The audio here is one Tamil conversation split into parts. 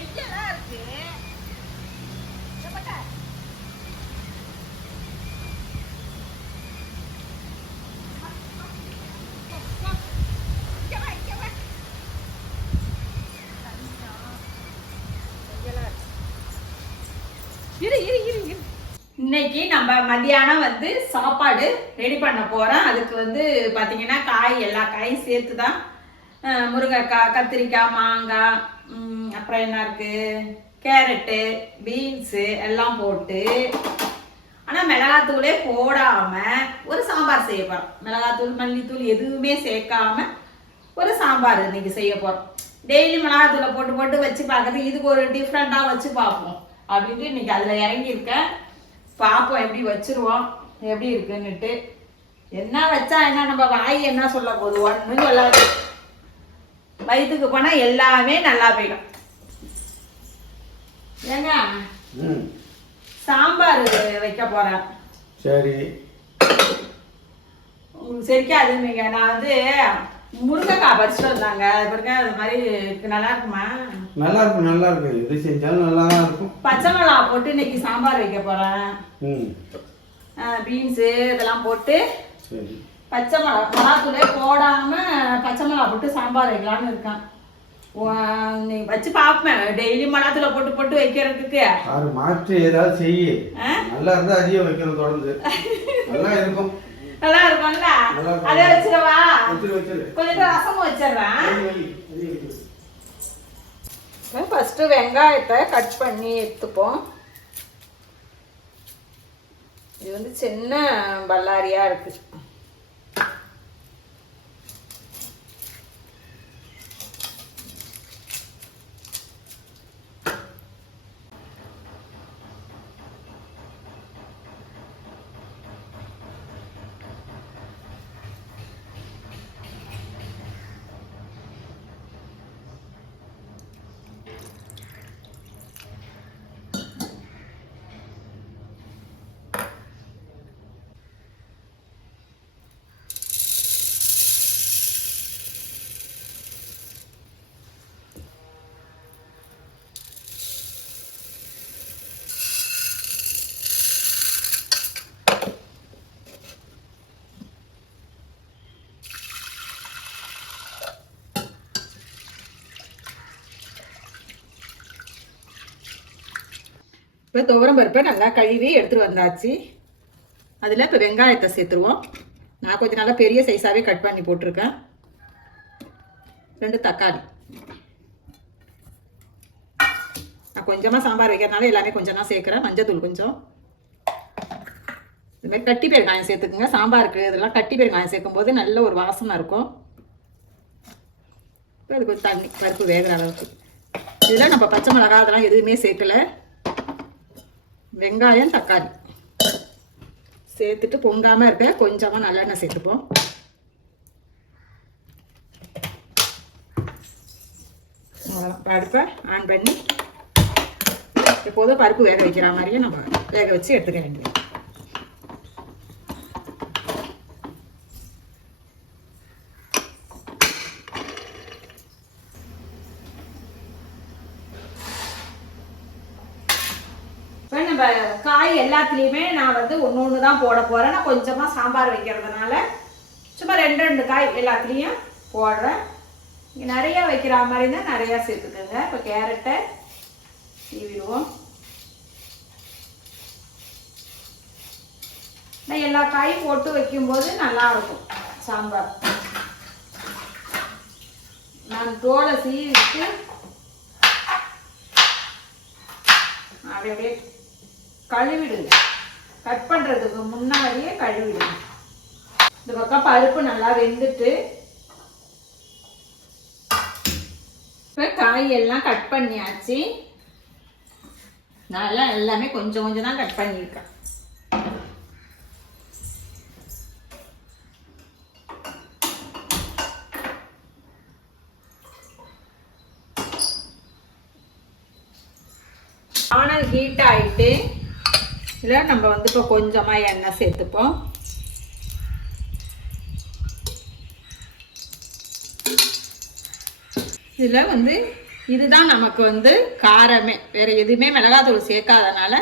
வெயிலா இருக்கு. இன்னைக்கு நம்ம மத்தியானம் வந்து சாப்பாடு ரெடி பண்ண போறோம். அதுக்கு வந்து பாத்தீங்கன்னா காய் எல்லா காயும் சேர்த்து தான் முருங்கைக்காய், கத்திரிக்காய், மாங்காய், அப்புறம் என்ன இருக்கு, கேரட்டு, பீன்ஸு எல்லாம் போட்டு, ஆனால் மிளகாத்தூளே போடாம ஒரு சாம்பார் செய்ய போறோம். மிளகாத்தூள், மல்லித்தூள் எதுவுமே சேர்க்காம ஒரு சாம்பார் இன்னைக்கு செய்ய போறோம். டெய்லி மிளகாத்தூளை போட்டு போட்டு வச்சு பார்க்கறது, இதுக்கு ஒரு டிஃப்ரெண்டா வச்சு பார்ப்போம் அப்படின்ட்டு இன்னைக்கு அதுல இறங்கியிருக்கேன். பார்ப்போம் எப்படி வச்சிருவோம், எப்படி இருக்குன்னுட்டு. என்ன வச்சா என்ன, நம்ம வாய் என்ன சொல்ல போகுது, ஒன்றும் சொல்லாது. வயிற்றுக்கு போனா எல்லாமே நல்லா போயிடும். ஏங்க சாம்பார் வைக்க போறேன். சரி, உங்களுக்கு சரிக்காதுங்க. நான் வந்து முருங்கைக்காய் பறிச்சுட்டு வந்தாங்க. அது மாதிரி நல்லா இருக்குமா? நல்லா இருக்கும், நல்லா இருக்கும். எது செஞ்சாலும் நல்லா தான் இருக்கும். பச்சை மிளகா போட்டு இன்னைக்கு சாம்பார் வைக்க போறேன். பீன்ஸு இதெல்லாம் போட்டு பச்சை மிளகாத்தூளே போடாம பச்சை மிளகா போட்டு சாம்பார் வைக்கலான்னு இருக்கேன். வச்சு பார்ப்பேன். டெய்லி மிளகாத்தூளை போட்டு போட்டு வைக்கிறதுக்கு மாற்றி ஏதாவது செய்ய நல்லா இருந்தா அதிகம் வைக்கணும். தொடர்ந்து நல்லா இருக்கும். நல்லா இருக்கும்ல? அதே வச்சிடவா? கொஞ்சம் ரசமும் வச்சிடுறேன். ஃபர்ஸ்ட் வெங்காயத்தை கட் பண்ணி எடுத்துப்போம். இது வந்து சின்ன பல்லாரியா இருக்கு. இப்போ துவரம் பருப்பை நல்லா கழுவி எடுத்துகிட்டு வந்தாச்சு. அதில் இப்போ வெங்காயத்தை சேர்த்துருவோம். நான் கொஞ்சம் நல்லா பெரிய சைஸாகவே கட் பண்ணி போட்டிருக்கேன். 2 தக்காளி. நான் கொஞ்சமாக சாம்பார் வைக்கிறதுனால எல்லாமே கொஞ்சம் தான் சேர்க்குறேன். மஞ்சத்தூள் கொஞ்சம். இதுமாதிரி கட்டி பெருங்காயம் சேர்த்துக்குங்க. சாம்பாருக்கு இதெல்லாம் கட்டி பெருங்காயம் சேர்க்கும்போது நல்ல ஒரு வாசனை இருக்கும். இப்போ அது கொஞ்சம் தண்ணி பருப்பு வேகிற அளவுக்கு. இதில் நம்ம பச்சை மிளகாய் அதெல்லாம் எதுவுமே சேர்க்கலை. வெங்காயம், தக்காளி சேர்த்துட்டு பொங்காமல் இருக்க கொஞ்சமாக நல்லெண்ணெய் சேர்த்துப்போம். அடுப்பை ஆன் பண்ணி எப்போதும் பருப்பு வேக வைக்கிற மாதிரியே நம்ம வேக வச்சு எடுத்துக்க வேண்டியது. நம்ம காய் எல்லாத்துலேயுமே நான் வந்து ஒன்று தான் போட போகிறேன். நான் கொஞ்சமாக சாம்பார் வைக்கிறதுனால சும்மா 2 காய் எல்லாத்துலேயும் போடுறேன். இங்கே நிறையா வைக்கிற மாதிரி தான் நிறையா சேர்த்துக்கோங்க. இப்போ கேரட்டை சீவிடுவோம். நான் எல்லா காயும் போட்டு வைக்கும்போது நல்லாயிருக்கும் சாம்பார். நான் தோலை சீவிட்டு அப்படியே கழுவிடுங்க. கட் பண்ணுறதுக்கு முன்னாடியே கழுவிடுங்க. இந்த பக்கம் பருப்பு நல்லா வெந்துட்டு இப்போ காய் எல்லாம் கட் பண்ணியாச்சு. நல்லா எல்லாமே கொஞ்சம் கொஞ்சம் தான் கட் பண்ணியிருக்கேன். ஆனால் ஹீட் ஆகிட்டு இதில் நம்ம வந்து இப்போ கொஞ்சமாக எண்ணெய் சேர்த்துப்போம். இதில் வந்து இதுதான் நமக்கு வந்து காரமே. வேறு எதுவுமே மிளகாத்தூள் சேர்க்காதனால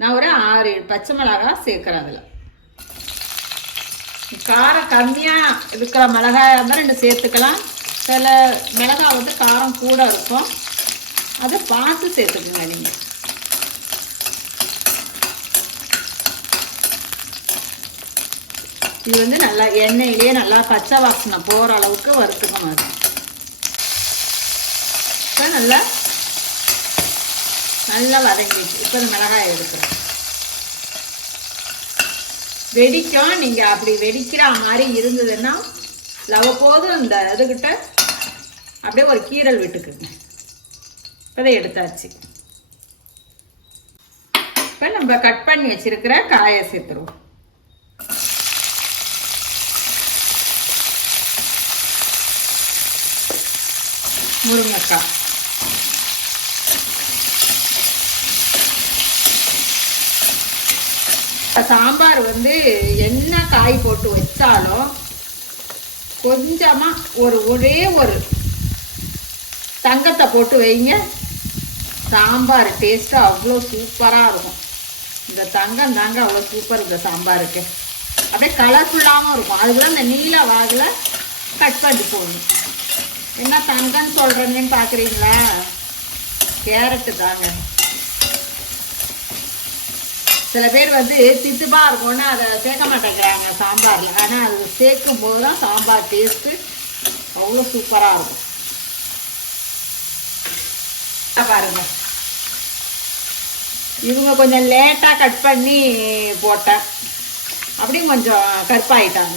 நான் ஒரு 6 பச்சை மிளகாய் சேர்க்குறேன். அதில் காரம் கம்மியாக இருக்கிற மிளகாயாக இருந்தால் 2 சேர்த்துக்கலாம். சில மிளகாய் வந்து காரம் கூட இருக்கும், அதை பார்த்து சேர்த்துக்குங்க நீங்கள். இது வந்து நல்லா எண்ணெயிலே நல்லா பச்சை வாசனை போகிற அளவுக்கு வறுத்துக்கணும். அது இப்போ நல்லா வதங்கிடுச்சு. இப்போ இந்த மிளகாய் எடுக்கிறோம். வெடிக்கும். நீங்கள் அப்படி வெடிக்கிற மாதிரி இருந்ததுன்னா போதும் இந்த இதுகிட்ட அப்படியே ஒரு கீரல் விட்டுக்குங்க. இப்போ எடுத்தாச்சு. இப்போ நம்ம கட் பண்ணி வச்சிருக்கிற காயை சேர்த்துருவோம். முருங்கைக்காய், சாம்பார் வந்து என்ன காய் போட்டு வச்சாலும் கொஞ்சமாக ஒரே ஒரு தங்கத்தை போட்டு வைங்க, சாம்பார் டேஸ்ட்டு அவ்வளோ சூப்பராக இருக்கும். இந்த தங்கம் தாங்க அவ்வளோ சூப்பர் இந்த சாம்பாருக்கு. அப்படியே கலர்ஃபுல்லாகவும் இருக்கும். அதுக்குள்ள இந்த நீல வாகில் கட் பண்ணி போடணும். என்ன தங்கன்னு சொல்கிறேன்னு பார்க்குறீங்களா? கேரட்டு தாங்க. சில பேர் வந்து திட்டுப்பாக இருக்கும்னு அதை சேர்க்க மாட்டேங்கிறாங்க சாம்பாரில். ஆனால் அது சேர்க்கும் போது தான் சாம்பார் டேஸ்ட்டு அவ்வளோ சூப்பராக இருக்கும். பாருங்க, இவங்க கொஞ்சம் லேட்டாக கட் பண்ணி போட்டேன், அப்படியும் கொஞ்சம் கருப்பாயிட்டாங்க.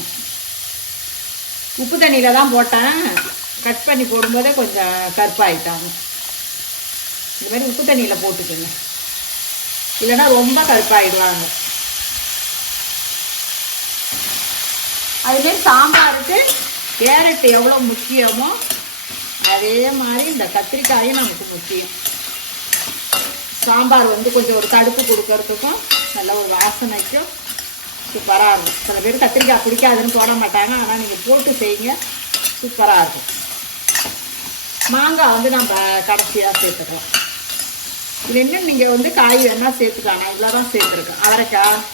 உப்பு தண்ணியில் தான் போட்டேன், கட் பண்ணி போடும்போதே கொஞ்சம் கருப்பாயிட்டாங்க. இந்த மாதிரி உப்பு தண்ணியில் போட்டுக்கோங்க, இல்லைன்னா ரொம்ப கருப்பாயிடுவாங்க. அதுமாரி சாம்பாருக்கு கேரட் எவ்வளோ முக்கியமோ அதே மாதிரி இந்த கத்திரிக்காயும் நமக்கு முக்கியம். சாம்பார் வந்து கொஞ்சம் ஒரு தடுப்பு கொடுக்கறதுக்கும் நல்ல ஒரு வாசனைக்கும் சூப்பராக இருக்கும். சில பேர் கத்திரிக்காய் பிடிக்காதுன்னு போட மாட்டாங்க, ஆனால் நீங்கள் போட்டு செய்யுங்க, சூப்பராக இருக்கும். மாங்காய் வந்து நம்ம கடைசியாக சேர்த்துக்கலாம். இது என்ன, நீங்கள் வந்து காய் வேணால் சேர்த்துக்கலாம். நான் இவ்வளோ தான் சேர்த்துருக்கேன். அவரைக்காய்,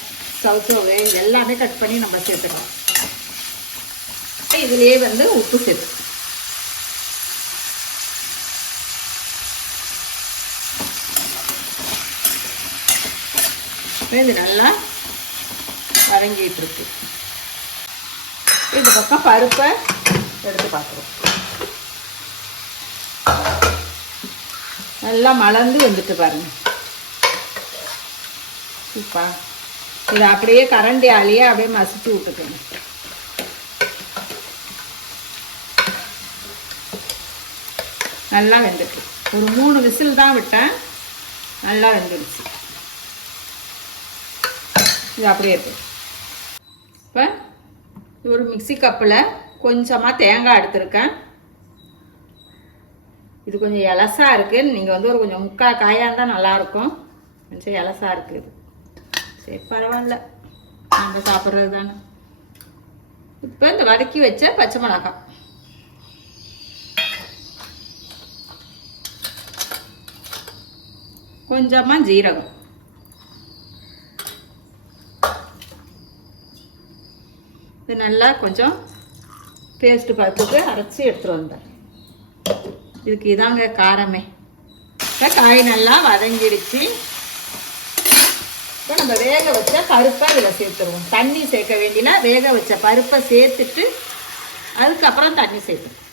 சவுச்சோவு எல்லாமே கட் பண்ணி நம்ம சேர்த்துக்கலாம். இதுலேயே வந்து உப்பு சேர்த்து இது நல்லா வதங்கிட்டு இருக்கு. இந்த பக்கம் பருப்பை எடுத்து பார்க்குறோம். நல்லா மலர்ந்து வந்துட்டு பாருங்க. சூப்பர். இதை அப்படியே கரண்டியாலேயே அப்படியே மசிச்சு விட்டுக்கணும். நல்லா வெந்துட்டு ஒரு 3 விசில் தான் விட்டேன், நல்லா வெந்துடுச்சு. இது அப்படியே இருக்கு. இப்போ ஒரு மிக்சி கப்பில் கொஞ்சமாக தேங்காய் எடுத்துருக்கேன். இது கொஞ்சம் இலசாக இருக்குது. நீங்கள் வந்து ஒரு கொஞ்சம் முக்கால் காயாக இருந்தால் நல்லாயிருக்கும். கொஞ்சம் இலசாக இருக்குது. சரி, பரவாயில்ல, நம்ம சாப்பிட்றது தானே. இப்போ இந்த வதக்கி வச்ச பச்சை மிளகாய், கொஞ்சமாக ஜீரகம், இது நல்லா கொஞ்சம் பேஸ்ட்டு பார்த்துட்டு அரைச்சி எடுத்துகிட்டு வந்தேன். இதுக்கு இதாங்க காரமே. இப்போ காய் நல்லா வதங்கிடுச்சு. இப்போ நம்ம வேக வச்ச பருப்பை இதில் சேர்த்துருவோம். தண்ணி சேர்க்க வேண்டியல, வேக வச்ச பருப்பை சேர்த்துட்டு அதுக்கப்புறம் தண்ணி சேர்த்துருவோம்.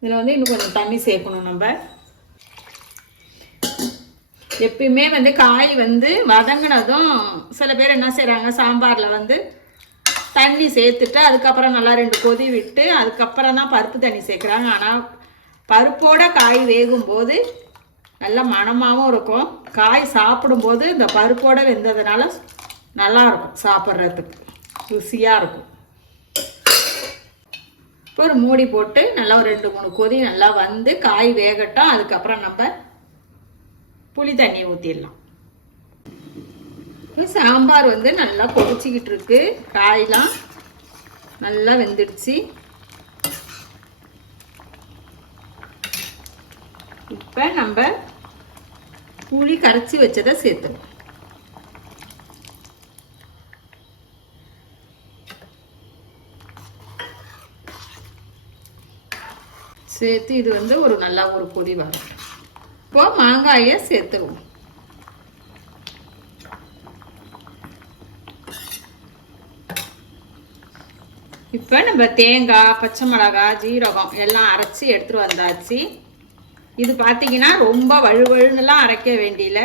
இதில் வந்து இன்னும் கொஞ்சம் தண்ணி சேர்க்கணும். நம்ம எப்பயுமே வந்து காய் வந்து வதங்கினதும் சில பேர் என்ன செய்கிறாங்க, சாம்பாரில் வந்து தண்ணி சேர்த்துட்டு அதுக்கப்புறம் நல்லா 2 கொதி விட்டு அதுக்கப்புறம் தான் பருப்பு தண்ணி சேர்க்குறாங்க. ஆனால் பருப்போட காய் வேகும்போது நல்ல மணமாகவும் இருக்கும். காய் சாப்பிடும்போது இந்த பருப்போடு வெந்ததுனால நல்லாயிருக்கும், சாப்பிட்றதுக்கு ருசியாக இருக்கும். ஒரு மூடி போட்டு நல்லா ஒரு 2-3 கொதி நல்லா வந்து காய் வேகட்டும். அதுக்கப்புறம் நம்ம புளி தண்ணி ஊற்றிடலாம். சாம்பார் வந்து நல்லா கொதிச்சிக்கிட்டு இருக்கு. காயெலாம் நல்லா வெந்துடுச்சு. இப்போ நம்ம புளி கரைச்சி வச்சதை சேர்த்துடும். சேர்த்து இது வந்து ஒரு நல்லா ஒரு கொதி வரும். இப்போ மாங்காயை சேர்த்துருவோம். இப்போ நம்ம தேங்காய், பச்சை மிளகாய், ஜீரகம் எல்லாம் அரைச்சி எடுத்துகிட்டு வந்தாச்சு. இது பார்த்தீங்கன்னா ரொம்ப வழுவழுன்னுலாம் அரைக்க வேண்டியல,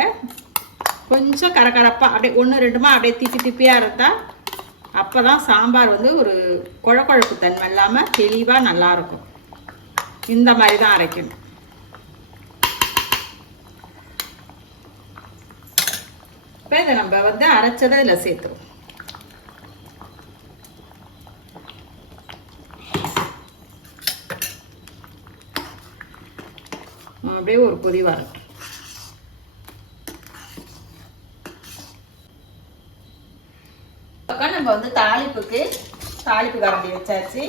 கொஞ்சம் கரகரப்பாக அப்படியே 1-2மா அப்படியே திப்பியாக இருந்தால் அப்போ தான் சாம்பார் வந்து ஒரு குழக்குழப்பு தன்மை இல்லாமல் தெளிவாக நல்லாயிருக்கும். இந்த மாதிரி தான் அரைக்கணும். இப்போ இதை நம்ம வந்து அரைச்சதை இதில் சேர்த்துருவோம். அப்படியே ஒரு கொதி வரட்டும். நம்ம வந்து தாளிப்பு கரண்டி வச்சாச்சு.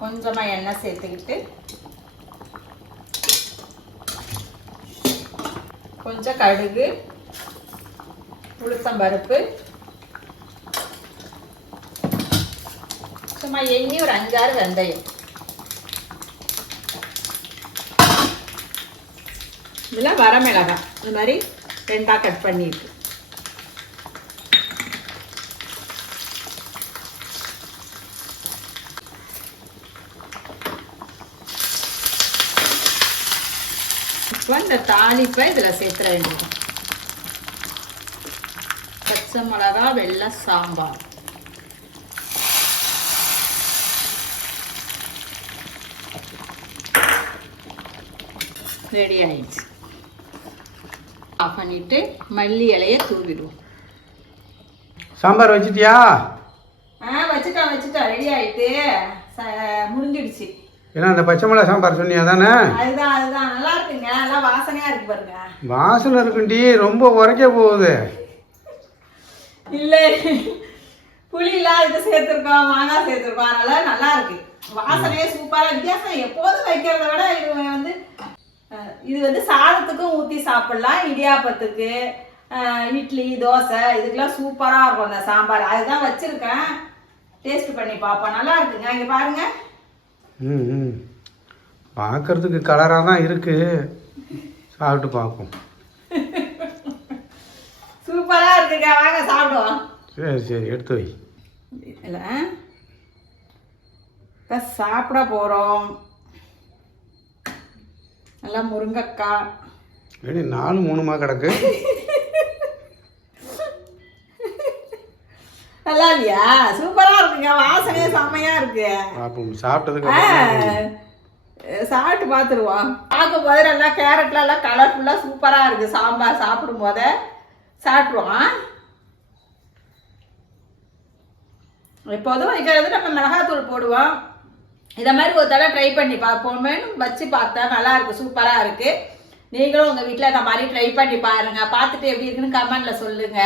கொஞ்சமாக எண்ணெய் சேர்த்துக்கிட்டு கொஞ்சம் கடுகு, உளுத்தம்பருப்பு, சும்மா எண்ணி ஒரு 5-6 வெந்தயம். இதில் வரமிளகாய் இந்த மாதிரி 2ஆக கட் பண்ணிட்டு இப்போ இந்த தாளிப்பை இதில் சேர்த்துற வேண்டியது. பச்சை மிளகா, வெள்ளை சாம்பார். ரெடி ஆயிடுச்சு. ஆஃப் பண்ணிட்டு மல்லி இலையை தூவிடுவோம். சாம்பார் வச்சிட்டியா? வச்சுட்டா ரெடி ஆயிட்டு முடிஞ்சிடுச்சு. ஏன்னா அந்த பச்சை மிளகா சாம்பார் சொன்னியா தானே? அதுதான் நல்லா இருக்குங்க. நல்லா வாசனையா இருக்கு பாருங்க. வாசனை இருக்குண்டி, ரொம்ப உரைக்க போகுது. இல்லை, புளிலாம் இது சேர்த்துருக்கோம், மாங்காய் சேர்த்துருக்கோம், அதனால நல்லா இருக்கு. வாசனையே சூப்பரா வித்தியாசம். எப்போதும் வைக்கிறத விட இது வந்து சாதத்துக்கும் ஊற்றி சாப்பிடலாம். இடியாப்பத்துக்கு, இட்லி, தோசை இதுக்கெல்லாம் சூப்பராக இருக்கும் அந்த சாம்பார். அதுதான் வச்சுருக்கேன். டேஸ்ட் பண்ணி பார்ப்போம். நல்லா இருக்குங்க. இங்கே பாருங்க. பார்க்கறதுக்கு கலராக தான் இருக்கு. சாப்பிட்டு பார்ப்போம். சூப்பராக இருக்குங்க. வாங்க சாப்பிடுவோம். சரி எடுத்து வை. இல்லை இப்போ சாப்பிட போகிறோம். நல்லா முருங்கைக்காய். 4-3 கிடக்கு. நல்லா இல்லையா? சூப்பரா இருக்குங்க. வாசனையே செம்மையா இருக்கு. சாப்பிட்டு பார்த்துருவோம். பார்க்கும் போது நல்லா கேரட்லாம் எல்லாம் கலர்ஃபுல்லா சூப்பரா இருக்கு. சாம்பார் சாப்பிடும் போதே சாப்பிடுவோம். எப்போதும் வைக்கிறது நம்ம மிளகாத்தூள் போடுவோம். இதை மாதிரி ஒரு தடவை ட்ரை பண்ணி பார்ப்போம். வச்சு பார்த்தா நல்லா இருக்கு, சூப்பரா இருக்கு. நீங்களும் உங்க வீட்டில் இந்த மாதிரி ட்ரை பண்ணி பாருங்க. பார்த்துட்டு எப்படி இருக்குன்னு கமெண்ட்ல சொல்லுங்க.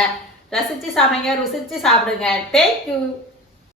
ரசிச்சு சமைங்க, ருசிச்சு சாப்பிடுங்க. தேங்க்யூ.